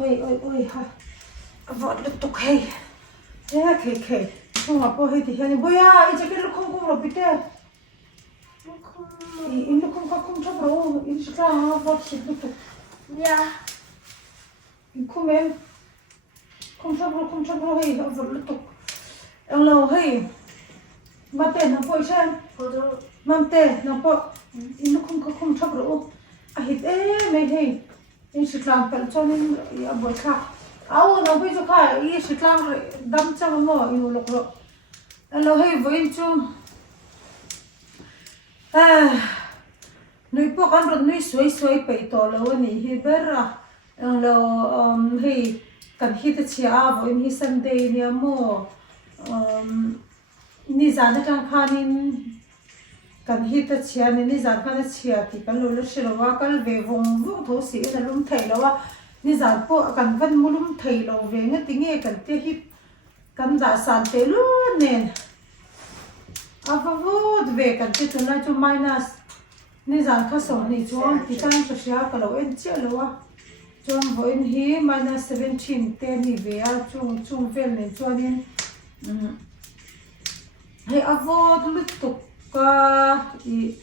oi ha vợ được tục hay thế kể không gặp bố hay thì hiện bố ya ít cái lúc không rồi bị thế in lúc không chấp rồi in chỉ là vợ chỉ lúc tục Yeah. in không em không chấp rồi hay vợ lúc tục ông lâu hay mà tên nó bôi xem mà tên nó bôi in lúc không chấp rồi à hết mấy hay in chỉ làm phần cho nên bôi khác áo nó bây giờ khai in chỉ làm rồi đâm chân mà in lúc rồi ông lâu hay với chung nuôi bố con rồi nuôi suy bể to lâu nè hi bera ông lâu hi cần hi tự chia với hi Sunday nè mo ni giả nó chẳng khanin cần hi tự chia nè ni giả khan chia thì cần lâu lâu xí lâu cần về vùng vùng thổ sĩ là lum thầy lâu ni giả bố cần vẫn mua lum thầy lâu về nghe tiếng nghe cần tiếc hi cần đã sản tế luôn nè vô về cần tiếc chúng ta cho minus ni zan kha so ni chuan ti tan ka sia ka lo en che lo wa chuan vo in hi -17 te ni ve a chung vel ne chuan in he avod lu tu ka I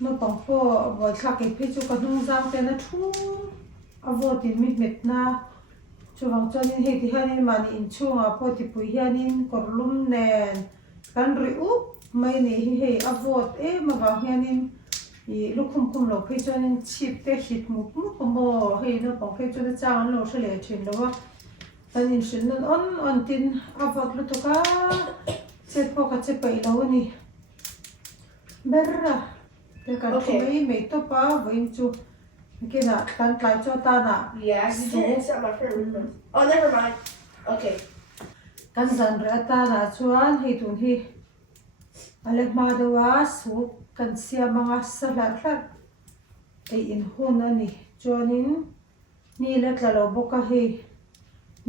no pang po vo thla ke phe chu ka hnung jang te na thu avod in mi met na chuwang chuan in he ti hanin mani in chunga po ti pui hianin korlum nen kan ri u mai ni hi he avod ma wa hianin I lúc không lo phải cho nên chip te hit mu mo hay nó bằng phải cho nó chang lo sẽ lệ chuyện đó ta nhìn xin nó on tin avot lu to ka chết po ka chết bay lo ni berra te ka mấy to pa với chu cái nào tan lại cho ta na Yeah, you did. It's not my friend. Oh, never mind. Okay. kan zan ra ta na chuan hi tun hi alek ma do wa su kan sia manga salar hlat ei in hun ani chuanin ni la tlalo boka hi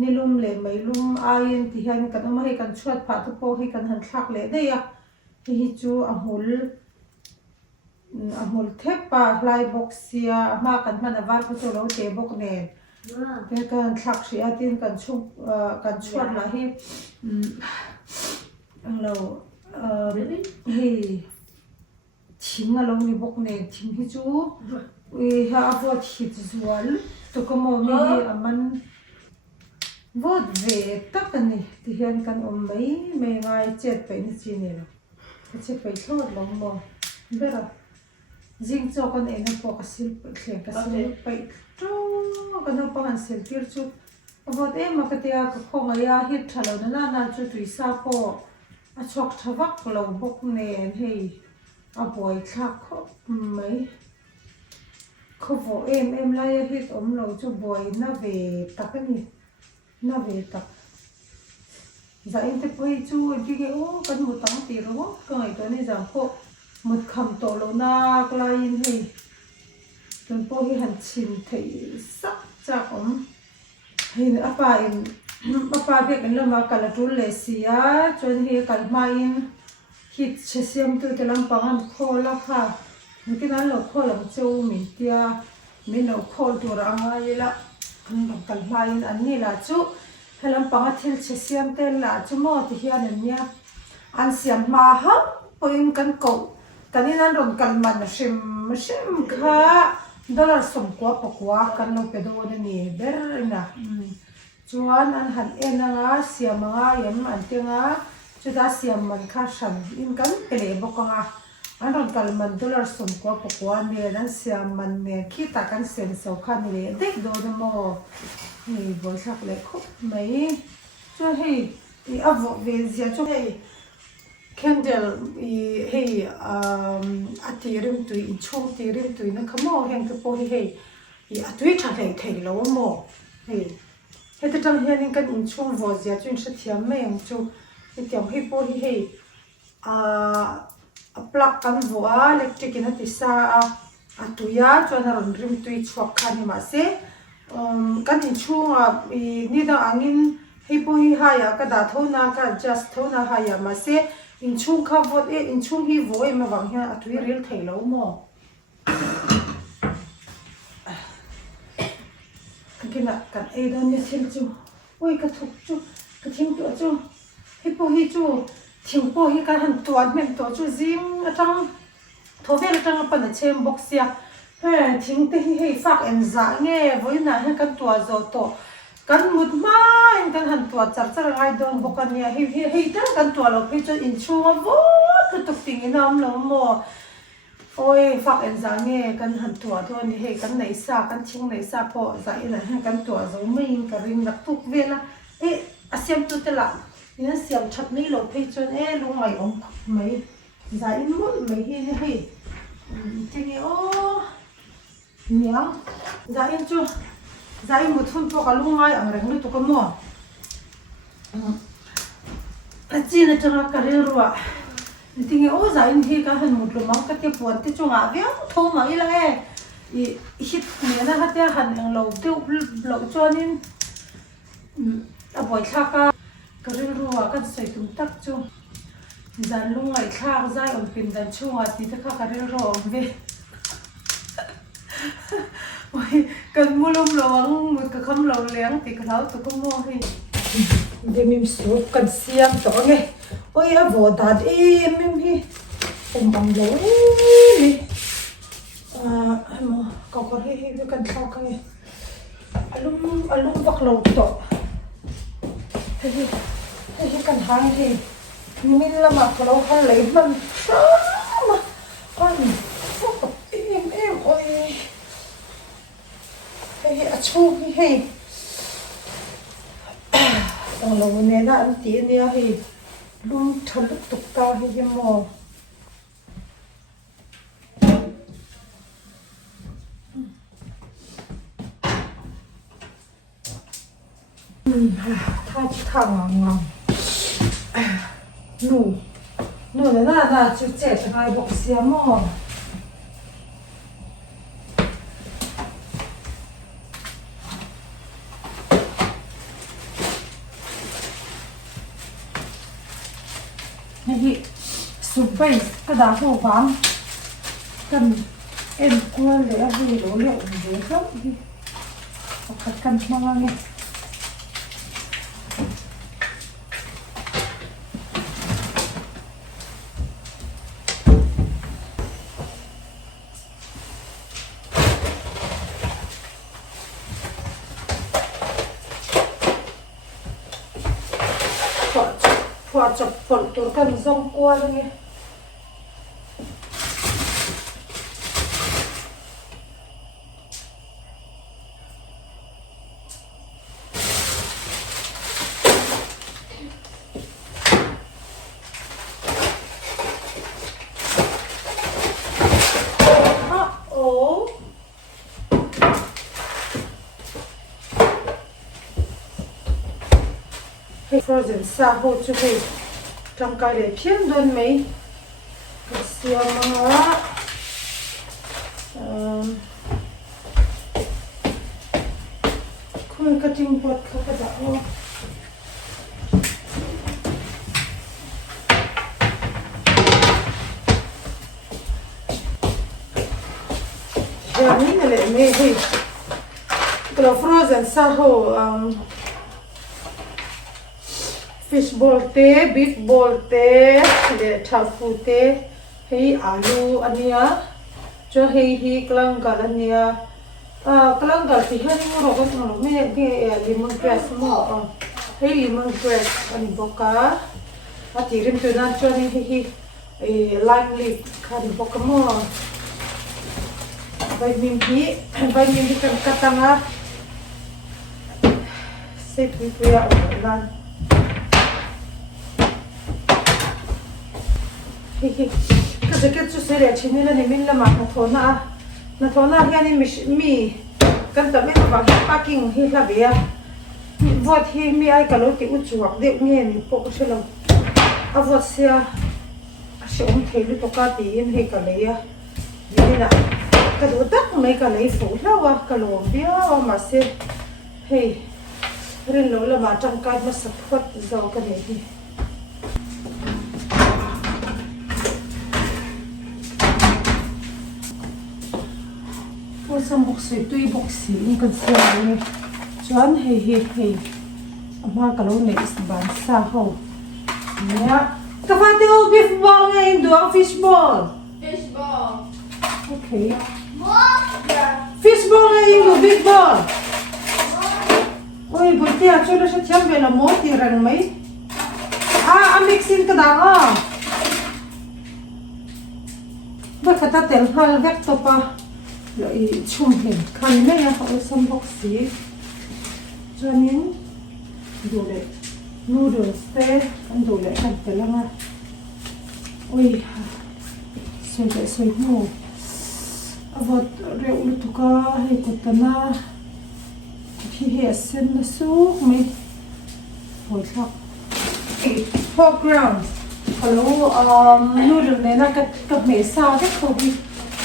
nilum le mailum ain ti han kan ma hi kan chuat pha tu po hi kan han thlak le de ya hi chu a hul thepa hlai boxia ma kan man awal ko to lo te bok ne pe kan thlak ri atin kan chuat la hi lo hi thing a lo ni bok ne thing hi chu we ha avot hit zual to komo mi hi aman vot ve tak ani ti hian kan mai ngai chet pe ni chi ne chet pe thot lo mo bera jing cho kan en po ka sil hle ka sil pe to kan no pa han sil tir chu avot ma ka tia ka khonga ya hit thalo na chu tui sa po a chok thawak lo bok ne hei a boy thak kho mai kho vo em la ya hit lo chu boy na ve tak ani na ve tak za in te poi chu di ge o kan mu tang ti ro ka ngai to ni jam kho mut kham to lo na kla in hei tun po hi han chin thei sak chak hin apa be kan lama kala tul le sia chon hi kalma in hit chesiam tu te lam pangan khola kha nikin an lo kholam cheu min tia min lo khol tur anga ila kan kalma in an ni la chu helam panga thil chesiam te la chu mo ti hian an nia an siam ma ha poin kan ko kanin an ron kalman shim kha dollar som kwa pakwa kan lo pe do ni ber na chuan an han enanga siamanga yam an tenga chuta siam man kha shan in kan pele bokanga an ron kalman dollar som kwa pakwa ne dan siam man ne khita kan sen so kha ni le dek do do mo ni bol sak le khop mai chu hei I avo ve zia chu hei candle hei atirim tu in chong tirim tu na khamo heng ke po hei I atui tha thei lo mo hei heta tang hian kan in chung vo zia chuin sa thiam meng chu tiam hi po hi hei a plug kan vo a electric in ati sa atuya chuan a ron rim tui chuak khani ma se kan in chung ni da angin hei po hi ha ya ka da thona ka just thona ha ya ma se in chung kha vot in chung hi vo ma wang hian atui ril thei lo mo kina kan ei don ni thil chu oi ka thuk chu ka thing tu chu hi po hi chu thing po hi kan han tuan men to chu zing atang thovel atang pan chem box ya he thing te hi hei fak en za nge voina he kan tua zo to kan mut mai kan han tua char char ngai don bokan ya hi ta kan tua lo hi chu in chunga vo tu tuk ting inam lo mo ôi phạc em giá nghe căn hẳn thua thôi thì hệ căn này xa căn chinh này xa phò dạy là căn thua giống mình cả rin đặc tục viên là ê xem tôi tên là nên xem chặt ní lột thì cho ê lúc mày ông mấy dạy mất mấy hi hi thì nghe ô nhớ dạy chưa dạy một thun phò cả lúc mày ở rừng tôi có mua chỉ là cho nó cả rin rồi tingi o zain hi ka han mut lumang ka te puan te chunga via tho ma ila e hit ni na hatia han ang lo te lo chonin a boi thaka karil ruwa kan sei tum tak chu zan lungai thak zai on pin dan chunga ti te kha karil ro ve oi kan mulum lawang mut ka kham lo leng ti ka lau tu ko mo hi demim su kan siam to nge ôi à vợ đạt em hi bầm lỗ đi mà có hi với cần sao cái alum vắt lẩu to hi cần hàng thì mình làm mà lẩu hàng lấy mình mà con em ôi hi chu hi lẩu này là ăn tí nữa hi luôn thật lúc tục ta hay gì mà thay thằng ngon nụ này là chú trẻ cho hai bọc xe mà này sụp bay cái đá hồ vắng cần em quên để gì đồ liệu gì không đi hoặc cần mang nghe hoa chọc phật tôi cần rong qua nghe frozen sa ho chu hi trong cái để phiên đơn mấy cái xia mà không cutting board khác cái đó giờ mình lại mấy hi cái frozen sa ho fish ball te, beef ball te, le tofu te, hei alu ania, cho hei kelangal ania, kelangal thì hơi ngô rồi có mấy cái lemongrass mo, hei lemongrass anh boka, thì rim tu nan cho hei lime leaf kan boka mo, vitamin B kan katanga, sep kuya lan. cái jacket chú sẽ để chín lên thì mình làm mặt nó thốn na hiện mi cần tập mình vào packing hi là bia vót hi mi ai cả lối cái út chuột điệu nghe thì bộ sẽ làm vót xe ông thấy lúc tóc tí em hay cả lấy như là cái đồ tắc mấy cả lấy phủ lâu cả lồng bia mà xem hey rồi lối là mà trong cái mà sập khuất giàu cái này thì Ôi sao bọc sấy tuy bọc xí cần xe này chuan hei ama ka lo nei is ban sa ho ya ka fa te o beef ball nge in do fish ball Fish ball. okay Yeah. fish ball nge in do big ball oi buti a chola sha cham bela mo ti rang mai a mixin ka da ha ba ka ta tel hal vek to pa lo I chum hen kan me ya ha sam box si chuanin dole noodles te kan dole kan telanga oi soi mo avot re ulu tuka he kotana he sen na su me hoi thak pork ground hello noodle ne na ka me sa ke khobi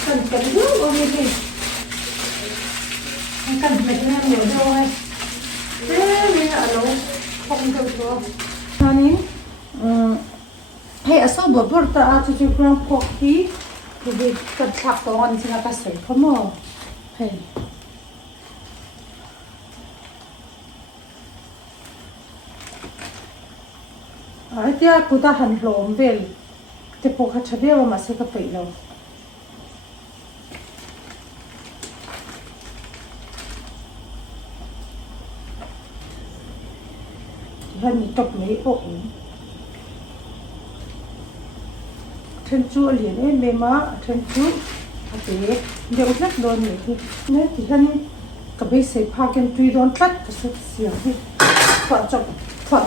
kan du o me he kan me na ne do hai me alo không được rồi nên hay ở sau bữa ta cho chú gram pork thì vì cần sạc to anh xin ta sẽ không mà hay ở đây cô ta hành lộn về thì pork hạt chả biết mà sẽ có bị đâu hành tập mấy bộ thân chua liền ấy mềm má thân chua thế đều rất đồn này thì nên thì hành cái bây giờ pha kem tùy đón cắt cái số xíu thì phở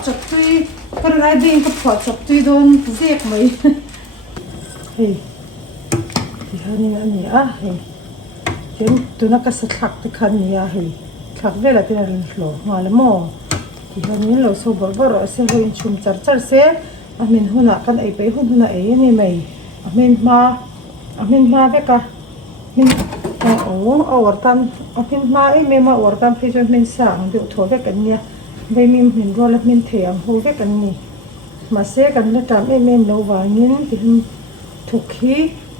chọc tùy cái này đi cái phở chọc tùy đón dẹp mấy thì hành này à thì tụi nó cái sạch cái khăn này thì khắc đây là cái này lẩu mà là mò thì hôm lo so bor bor se hoin chum char se amin huna kan ei pe huna ei ni mai amin ma ve ka min o wartan amin ma ei me ma wartan pe jo min sa ang du tho ve kan nia ve min ro la min the ang ho ve kan ni ma se kan la tam em lo wangin ti hum thukhi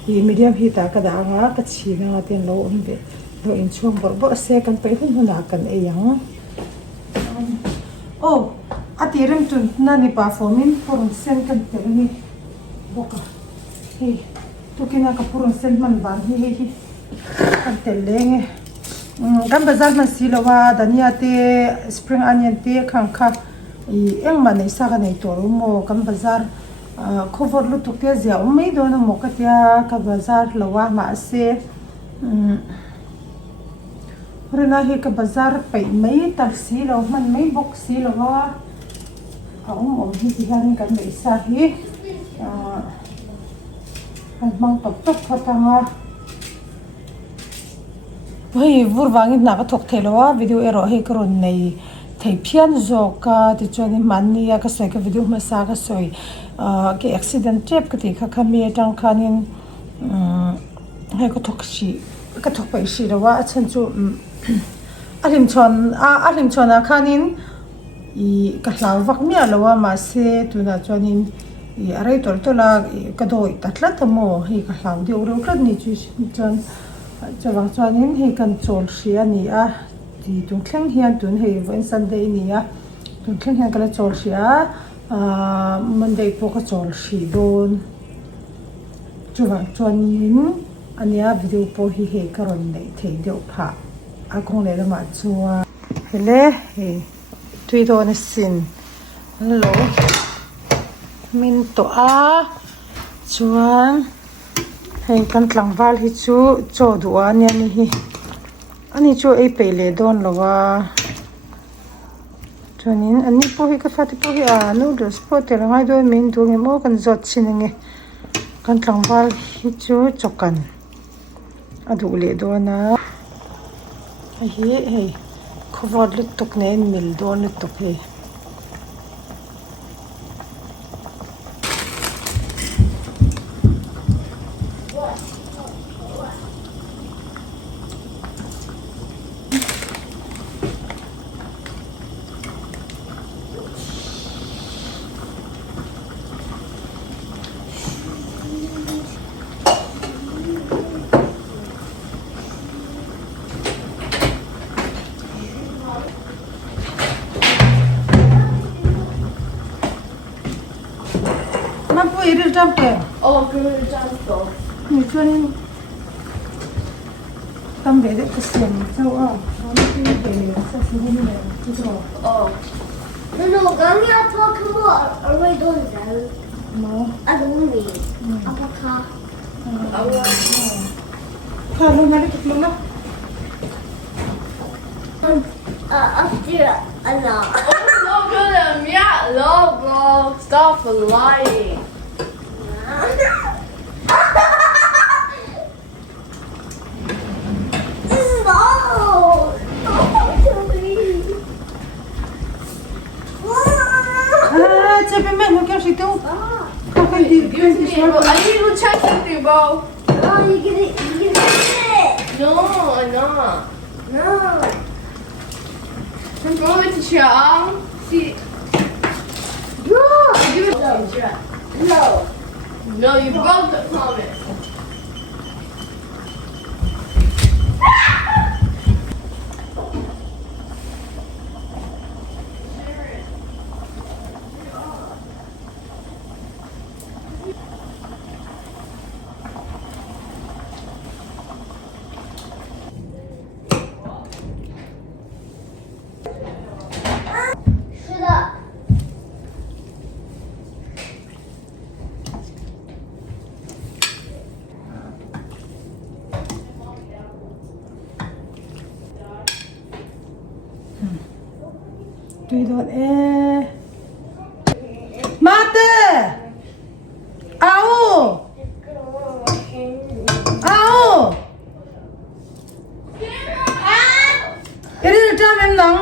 i medium hi ta ka da nga ka chi nga ten lo om ve lo in chuang bor bor se kan pe huna kan ei yang oh, atirim tun na ni performing purun sen kan terni boka hi tu kina ka purun sen man ban hi kan telenge kan bazar man silawa dania te spring onion te khangkha I eng man isa ka nei toru mo kan bazar cover lu tu te zia umei do na mo ka tia ka bazar lawa ma se rena hi ka bazar pai mai tar si lo man mai box si lo wa om hi ti han kan mai sa hi kan mang top phatanga hei vur wangin na ka thok thelo wa video ero he karon nei thei phian zo ka ti choni man ni ya ka sai ka video ma sa ka soi ke accident trip ka ti kha khami tang khanin he ko thok si ka thok pai si lo wa chan chu arim chon a khanin I ka hlau vak mi alowa ma se tuna chuanin I arai tol tola ka doi tatla tamo hi ka hlau de uro krat ni chu chuan chawang chuanin hi kan chol hria ni a ti tung thleng hian tun hei voin sunday ni a tung thleng hian kala chol hria monday po ka chol hri don chawang chuanin ania video po hi he karon nei thei deuh pha akong le lama chua hele he tui do na sin hello min to a chuan hei kan tlangwal hi chu chaw duwa nia ni hi ani chu ei pe le don lawa chuanin ani po hi ka fati po hi noodles po te rangai do min du nge mo kan zot chinenge kan tlangwal hi chu chokan adu le do na hei cover lut tok ne mil don lut tok he pui ril jam pe Oh, good job, though. ni chuan tam ve de ka siam so a ani ti ve sa si ni ne ti so Oh. No,刚要做科目，而为多人， no 阿东你，阿不卡， ka lu na ri lu na 阿姐，阿那， So good at me. No, bro. Stop lying. No, ah che pe me no kya si tu ka ka di Give it to me, bro. I need to check something, bro. No, you get it. No, I'm not. No. I'm going to Xiang. See. No. Give it to me. No. No, you broke the promise. tui dot e mate au ril jam em nang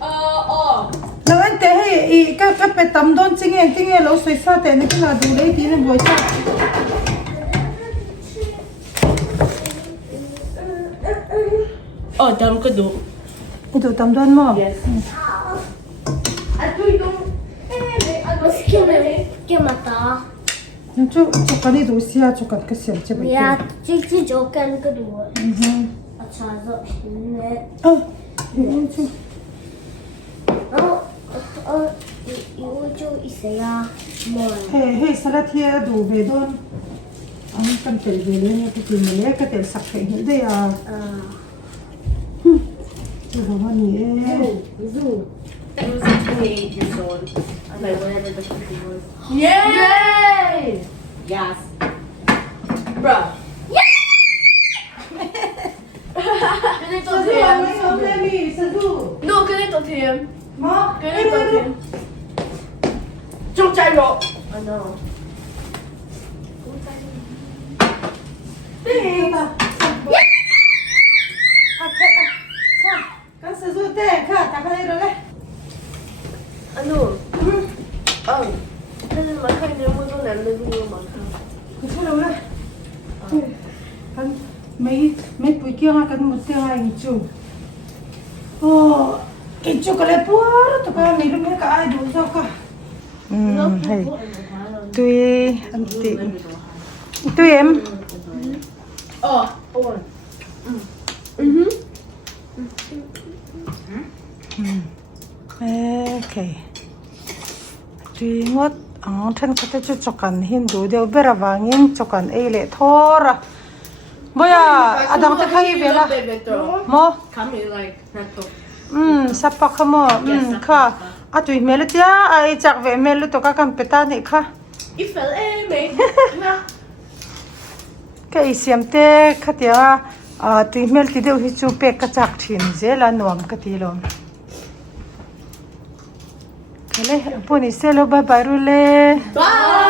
Oh. nang an te hei I ka pe tam don chinge lo soi sa te ni ka du le ti ne boi sa Oh, damn good. I du tam don mo Yes. I do you. Cái mà to. nhưng chu ka ni du sia chu ka siam che bai Ya, chỉ chỗ cần cái đồ. À, sao rồi? Nè. chu 이거 좀 있어야 뭐. hei salat hia du ve don an kan tel ve le ni ti me le ka tel sak thei ni de ya chu ho ni e I was like 28 years old. I'm like, whatever the fuck it was. Yay! Yes. Bruh. Can I talk to him? No, can I talk to him? Can I talk to him? Don't try rock. I know. I know. Oh. This is my kind of little and living room. mấy buổi kia kan một tiếng ai chu cái chu cái lấy bùa tụi cái mấy lúc cái ai đủ sao cả hay tui anh chị tui em Oh, hold on. ok tui ngot ang thân cái chu chokan hindu deu bera wangin chokan ei le thora boya adang ta khai vela mo Come here, like, laptop. sapa khamo kha atui meletia ai chak ve melu to ka kam peta ni kha You fell in, mate. cái xiêm te khatia tui mel ti deu hi chu pe ka chak thin zela nuam ka ti lom kale poni selo bye bye rule Bye.